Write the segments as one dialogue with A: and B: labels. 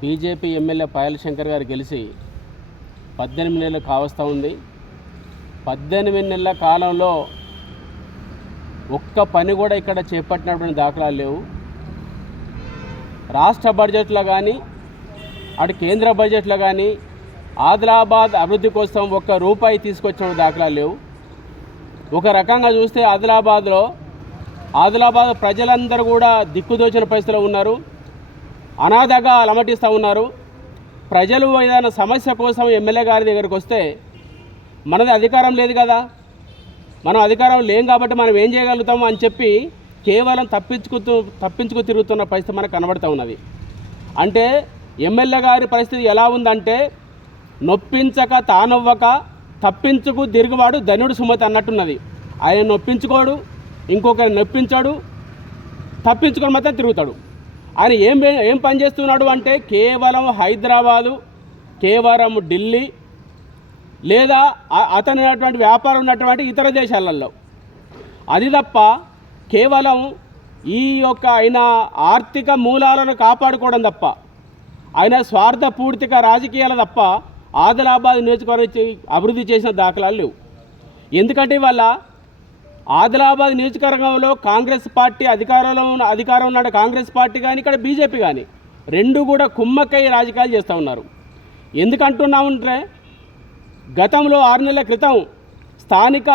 A: BJP MLA పాయల శంకర్ గారు గెలిచి పద్దెనిమిది నెలలు కావస్తూ ఉంది. పద్దెనిమిది నెలల కాలంలో ఒక్క పని కూడా ఇక్కడ చేపట్టినటువంటి దాఖలాలు లేవు. రాష్ట్ర బడ్జెట్లో కానీ అటు కేంద్ర బడ్జెట్లో కానీ ఆదిలాబాద్ అభివృద్ధి కోసం ఒక్క రూపాయి తీసుకొచ్చిన దాఖలాలు లేవు. ఒక రకంగా చూస్తే ఆదిలాబాద్లో ఆదిలాబాద్ ప్రజలందరూ కూడా దిక్కుదోచిన పరిస్థితిలో ఉన్నారు. అనాథగా అలమటిస్తూ ఉన్నారు. ప్రజలు ఏదైనా సమస్య కోసం ఎమ్మెల్యే గారి దగ్గరికి వస్తే మనది అధికారం లేదు కదా. మనం అధికారం లేం కాబట్టి మనం ఏం చేయగలుగుతాం అని చెప్పి కేవలం తప్పించుకు తప్పించుకు తిరుగుతున్న పరిస్థితి మనకు కనబడుతూ ఉన్నది. అంటే ఎమ్మెల్యే గారి పరిస్థితి ఎలా ఉందంటే నొప్పించక తానవ్వక తప్పించుకు తిరుగువాడు ధనుడు సుమతి అన్నట్టున్నది. ఆయన నొప్పించుకోడు ఇంకొకరిని నొప్పించాడు తప్పించుకొని మాత్రం తిరుగుతాడు. ఆయన ఏం ఏం పని చేస్తున్నాడు అంటే కేవలం హైదరాబాదు కేవలం ఢిల్లీ లేదా అ- అతను ఉన్నటువంటి వ్యాపారం ఉన్నటువంటి ఇతర దేశాలలో. అది తప్ప కేవలం ఈ యొక్క ఆయన ఆర్థిక మూలాలను కాపాడుకోవడం తప్ప ఆయన స్వార్థపూర్తిక రాజకీయాలు తప్ప ఆదిలాబాద్ నియోజకవర్గం అభివృద్ధి చేసిన దాఖలాలు లేవు. ఎందుకంటే ఇవాళ ఆదిలాబాద్ నియోజకవర్గంలో కాంగ్రెస్ పార్టీ అధికారంలో ఉన్న అధికారం ఉన్నాడు కాంగ్రెస్ పార్టీ కానీ ఇక్కడ బీజేపీ కానీ రెండు కూడా కుమ్మక్కై రాజకీయాలు చేస్తూ ఉన్నారు. ఎందుకంటున్నామంటే గతంలో ఆరు నెలల క్రితం స్థానిక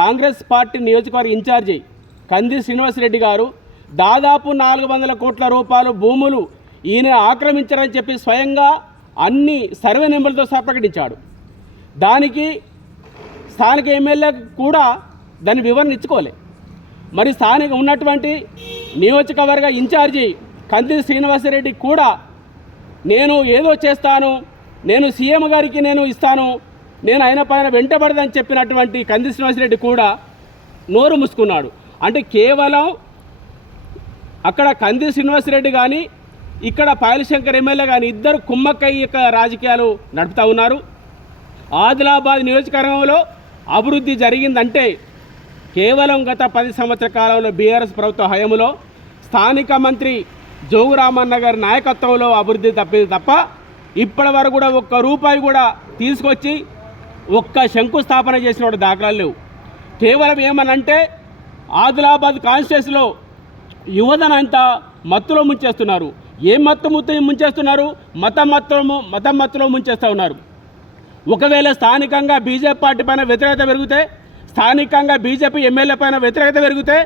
A: కాంగ్రెస్ పార్టీ నియోజకవర్గ ఇన్ఛార్జి కంది శ్రీనివాసరెడ్డి గారు దాదాపు నాలుగు వందల కోట్ల రూపాయలు భూములు ఈయన ఆక్రమించారని చెప్పి స్వయంగా అన్ని సర్వే నెంబర్లతో సహా ప్రకటించాడు. దానికి స్థానిక ఎమ్మెల్యే కూడా దాని వివరణ ఇచ్చుకోవాలి. మరి స్థానిక ఉన్నటువంటి నియోజకవర్గ ఇన్ఛార్జి కంది శ్రీనివాసరెడ్డి కూడా నేను ఏదో చేస్తాను నేను సీఎం గారికి నేను ఇస్తాను నేను ఆయన పైన వెంటబడదని చెప్పినటువంటి కంది శ్రీనివాసరెడ్డి కూడా నోరు మూసుకున్నాడు. అంటే కేవలం అక్కడ కంది శ్రీనివాసరెడ్డి కానీ ఇక్కడ పాయలశంకర్ ఎమ్మెల్యే కానీ ఇద్దరు కుమ్మక్కయ్య యొక్క రాజకీయాలు నడుపుతూ ఉన్నారు. ఆదిలాబాద్ నియోజకవర్గంలో అభివృద్ధి జరిగిందంటే కేవలం గత పది సంవత్సర కాలంలో బీఆర్ఎస్ ప్రభుత్వ హయములో స్థానిక మంత్రి జోగురామన్న గారి నాయకత్వంలో అభివృద్ధి తప్పింది తప్ప ఇప్పటి వరకు కూడా ఒక్క రూపాయి కూడా తీసుకొచ్చి ఒక్క శంకుస్థాపన చేసిన దాఖలాలు లేవు. కేవలం ఏమనంటే ఆదిలాబాద్ కాన్స్టిట్యూన్సీలో యువతనంతా మత్తులో ముంచేస్తున్నారు. ఏ మత్తు ముత్తు ముంచేస్తున్నారు? మత మత్తులో మతం మత్తులో ముంచేస్తూ ఉన్నారు. ఒకవేళ స్థానికంగా బీజేపీ పార్టీ పైన వ్యతిరేకత పెరిగితే స్థానికంగా బీజేపీ ఎమ్మెల్యే పైన వ్యతిరేకత పెరిగితే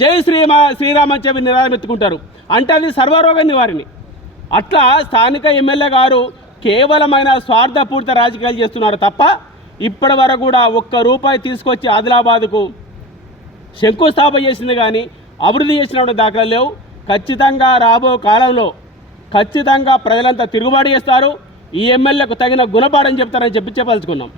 A: జై శ్రీమా శ్రీరామ్ అని చెప్పి నిరాదం ఎత్తుకుంటారు. అంటే అది సర్వరోగ నివారిణి. అట్లా స్థానిక ఎమ్మెల్యే గారు కేవలమైన స్వార్థపూరిత రాజకీయాలు చేస్తున్నారు తప్ప ఇప్పటి వరకు కూడా ఒక్క రూపాయి తీసుకొచ్చి ఆదిలాబాద్కు శంకుస్థాపన చేసింది కానీ అభివృద్ధి చేసినప్పుడు దాఖలు లేవు. ఖచ్చితంగా రాబో కాలంలో ఖచ్చితంగా ప్రజలంతా తిరుగుబాటు చేస్తారు. ఈ ఎమ్మెల్యేకు తగిన గుణపాఠం చెప్తారని చెప్పి చెప్పదలుచుకున్నాం.